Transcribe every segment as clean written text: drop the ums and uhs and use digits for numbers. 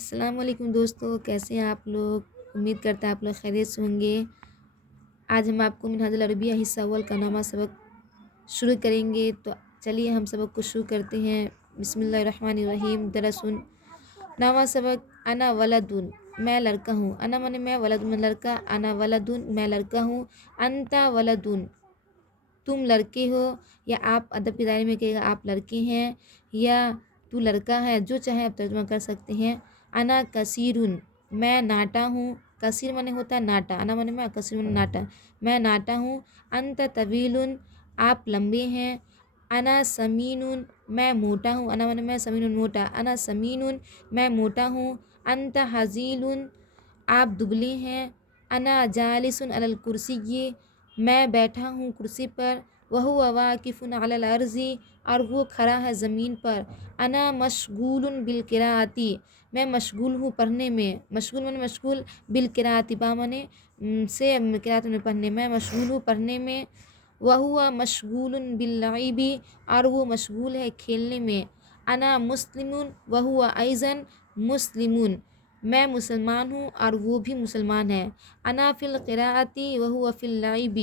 السلام علیکم دوستو، کیسے ہیں آپ لوگ؟ امید کرتا ہے آپ لوگ خیریت سے ہوں گے۔ آج ہم آپ کو منہاج العربیہ حصہ اول کا نامہ سبق شروع کریں گے، تو چلیے ہم سبق کو شروع کرتے ہیں۔ بسم اللہ الرحمن الرحیم۔ درسن نامہ سبق انا ولدن، میں لڑکا ہوں۔ انا مانے میں، ولد میں لڑکا، انا ولدن میں لڑکا ہوں۔ انتا ولدن تم لڑکے ہو، یا آپ ادب کے دائرے میں کہے گا آپ لڑکے ہیں، یا تو لڑکا ہے، جو چاہے آپ ترجمہ کر سکتے ہیں۔ انا کثیرن میں ناٹا ہوں۔ کثیر مانے ہوتا ہے ناٹا، انا مانے میں، کثیر مانے ناٹا، میں ناٹا ہوں۔ انت طویل آپ لمبے ہیں۔ انا سمین میں موٹا ہوں، انا مانے میں، سمین موٹا، انا سمین میں موٹا ہوں۔ انت حزیل آپ دبلے ہیں۔ انا جالس علی الکرسی میں بیٹھا ہوں کرسی پر۔ وہو واقف علی الارض اور وہ کھڑا ہے زمین پر۔ انا مشغول بالقراءۃ میں مشغول ہوں پڑھنے میں۔ مشغول میں مشغول، بالقراءۃ با مانے سے قراءت میں پڑھنے، میں مشغول ہوں پڑھنے میں۔ وہو مشغول باللعب اور وہ مشغول ہے کھیلنے میں۔ انا مسلم وہو ایضا مسلم میں مسلمان ہوں اور وہ بھی مسلمان ہے۔ انا فی القراءۃ وہو فی اللعب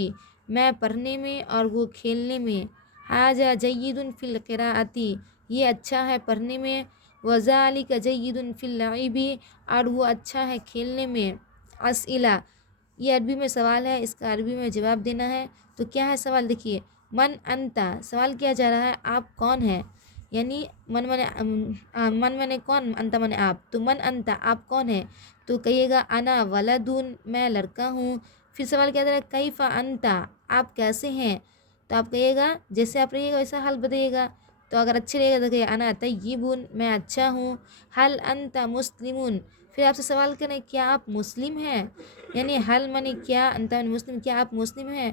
میں پڑھنے میں اور وہ کھیلنے میں۔ ھذا جید فی القراءۃ یہ اچھا ہے پڑھنے میں۔ وذالک جید فی اللعب اور وہ اچھا ہے کھیلنے میں۔ اسئلہ یہ عربی میں سوال ہے، اس کا عربی میں جواب دینا ہے۔ تو کیا ہے سوال؟ دیکھیے، من انتا سوال کیا جا رہا ہے، آپ کون ہیں؟ یعنی من مانے کون، انتا مانے آپ، تو من انتا آپ کون ہیں؟ تو کہیے گا انا ولدن میں لڑکا ہوں۔ پھر سوال کیا جا رہا ہے، کیف انتا آپ کیسے ہیں؟ تو آپ کہیے گا جیسے آپ رہیے گا ویسا حال بتائیے گا۔ تو اگر اچھے رہے گا تو کہیے انا طیب میں اچھا ہوں۔ حل انت مسلم پھر آپ سے سوال کریں کیا آپ مسلم ہیں؟ یعنی حل مانے کیا، انت مانے مسلم کیا آپ مسلم ہیں؟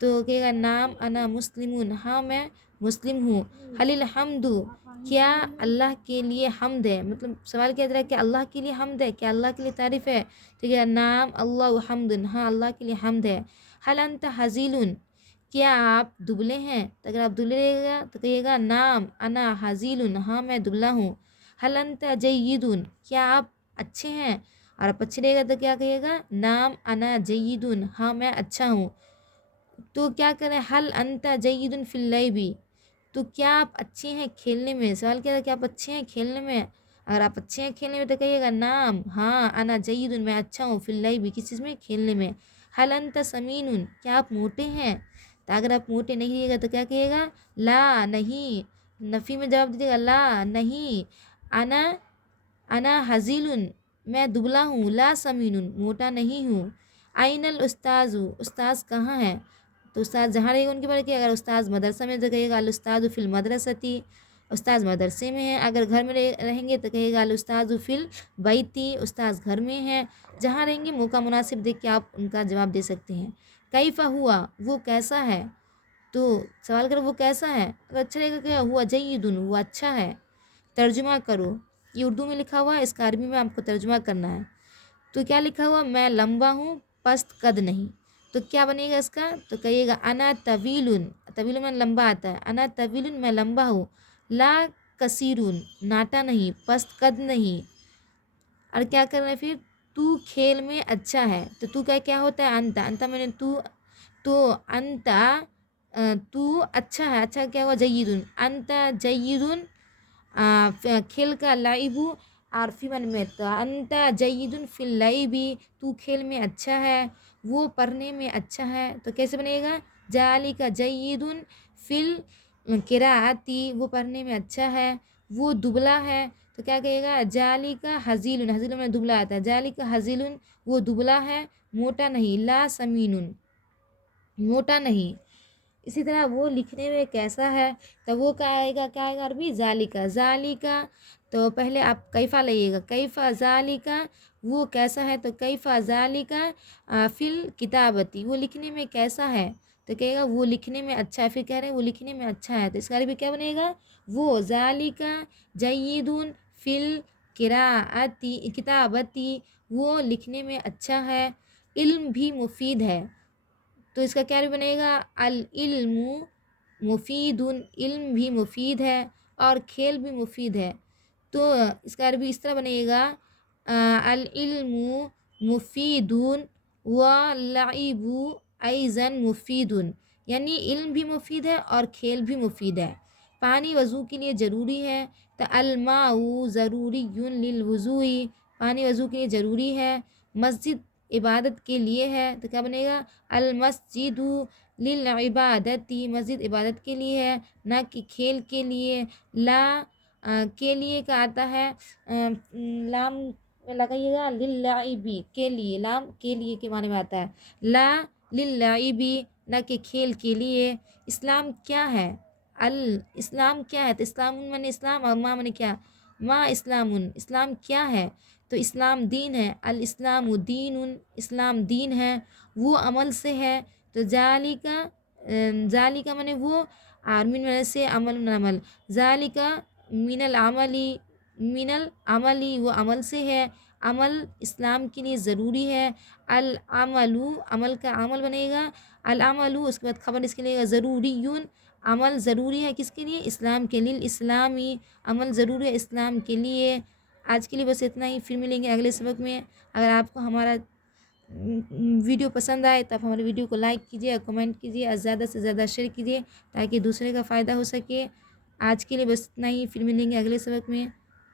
تو کہے گا نام انا مسلم ہاں میں مسلم ہوں۔ حل الحمد کیا اللہ کے لیے حمد ہے؟ مطلب سوال کیا جا رہا ہے کہ اللہ کے لیے حمد ہے، کیا اللہ کے لیے تعریف ہے؟ تو کہے گا نام اللہ حمد ہاں اللہ کے لیے حمد ہے۔ حل انت حزیل کیا آپ دبلے ہیں؟ تو اگر آپ دبلے رہے گا تو کہیے گا نام انا حزیل ہاں میں دبلا ہوں۔ حل انت جید کیا آپ اچھے ہیں؟ اور آپ اچھے رہے گا تو کیا کہیے گا نام انا جید ہاں میں اچھا ہوں۔ تو کیا کریں، حل انت جید فی اللعب تو کیا آپ اچھے ہیں کھیلنے میں؟ سوال کیا تھا کہ آپ اچھے ہیں کھیلنے میں؟ اگر آپ اچھے ہیں کھیلنے میں تو کہیے گا نام ہاں انا جید میں اچھا ہوں، فی اللعب کس چیز میں، کھیلنے میں۔ حل انت سمین کیا آپ موٹے ہیں؟ تو اگر آپ موٹے نہیں رہیے گا تو کیا کہیے گا لا نہیں، نفی میں جواب دیجیے گا لا نہیں۔ انا حزیل میں دبلا ہوں، لا سمین موٹا نہیں ہوں۔ این الاستاذ استاذ کہاں ہے؟ تو استاد جہاں رہے گا ان کے بارے میں، اگر استاذ مدرسہ میں تو کہے گا الاستاذ فی المدرسۃ استاذ مدرسے میں ہے۔ اگر گھر میں رہیں گے تو کہے گا الاستاذ فی البیت استاذ گھر میں ہے۔ جہاں رہیں گے موقع مناسب دیکھ کے آپ ان کا جواب دے سکتے ہیں۔ کیف ہوا وہ کیسا ہے؟ تو سوال کرو وہ کیسا ہے، اگر اچھا رہے گا کہ ہوا جید وہ اچھا ہے۔ ترجمہ کرو، یہ اردو میں لکھا ہوا ہے، اس کا عربی میں آپ کو ترجمہ کرنا ہے۔ تو کیا لکھا ہوا، میں لمبا ہوں پست قد نہیں۔ تو کیا بنے گا اس کا؟ تو کہیے گا انا طویل، طویل میں لمبا آتا ہے، انا طویل میں لمبا ہوں۔ لا کثیر ناٹا نہیں، پست قد نہیں۔ اور کیا کرنا ہے پھر، تو کھیل میں اچھا ہے۔ تو کا کیا ہوتا ہے، انتا، انتا میں نے تو انتا تو اچھا ہے، اچھا کیا ہوا جید، انتا جید کھیل کا، لعب اور فی من میں، تو انتا جید فی اللعب تو کھیل میں اچھا ہے، وہ پڑھنے میں اچھا ہے۔ تو کیسے بنے گا، ذالک جید فی القراءۃ وہ پڑھنے میں اچھا ہے، وہ دبلا ہے۔ تو کیا کہے گا ذالک حزیل، حزیل میں دبلا آتا ہے، ذالک حزیل وہ دبلا ہے موٹا نہیں، لا سمین موٹا نہیں۔ اسی طرح وہ لکھنے میں کیسا ہے، تو وہ کیا آئے گا، کیا آئے گا عربی، ذالکا، ذالکا تو پہلے آپ کیفا لائیے گا، کیفا ذالکا وہ کیسا ہے، تو کیفا ذالکا فی الکتابۃ وہ لکھنے میں کیسا ہے، تو کہے گا وہ لکھنے میں اچھا ہے۔ پھر کہہ رہے ہیں وہ لکھنے میں اچھا ہے، تو اس کا عربی کیا بنے گا، وہ ذالکا جید فی القراءۃ کتابۃ وہ لکھنے میں اچھا ہے، علم بھی مفید ہے۔ تو اس کا کیا بھی بنے گا، العلم مفید علم بھی مفید ہے اور کھیل بھی مفید ہے۔ تو اس کا عربی اس طرح بنے گا، العلم مفیدون واللعب ایضا مفیدون، یعنی علم بھی مفید ہے اور کھیل بھی مفید ہے۔ پانی وضو کے لیے ضروری ہے، تو الماء ضروری للوضوء، پانی وضو کے لیے ضروری ہے۔ مسجد عبادت کے لیے ہے، تو کیا بنے گا؟ المسجد للعبادتی، مسجد عبادت کے لیے ہے نہ کہ کھیل کے لیے۔ لا کے لیے کا آتا ہے لام میں لگائیے گا للعبی کے لیے، لام کے لیے کے معنی میں آتا ہے، لا للعبی نہ کہ کھیل کے لیے۔ اسلام کیا ہے؟ الاسلام کیا ہے؟ تو اسلام من اسلام اور ما من کیا؟ ما اسلام، اسلام کیا ہے؟ تو اسلام دین ہے، الاسلام دین، اسلام دین ہے، وہ عمل سے ہے۔ تو ذالکا من وہ، اور من سے عمل عمل، ذالکا من العملی، من العملی وہ عمل سے ہے، عمل اسلام کے لیے ضروری ہے۔ العمل، عمل کا عمل بنے گا، العمل اس کے بعد خبر اس کے لیے ضروری، عمل ضروری ہے کس کے لیے؟ اسلام کے لیے، اسلامی عمل ضروری ہے اسلام کے لیے۔ آج کے لیے بس اتنا ہی، پھر ملیں گے اگلے سبق میں۔ اگر آپ کو ہمارا ویڈیو پسند آئے تو آپ ہمارے ویڈیو کو لائک کیجیے اور کمنٹ کیجیے اور زیادہ سے زیادہ شیئر کیجیے تاکہ دوسرے کا فائدہ ہو سکے۔ آج کے لیے بس اتنا ہی، پھر ملیں گے اگلے سبق میں۔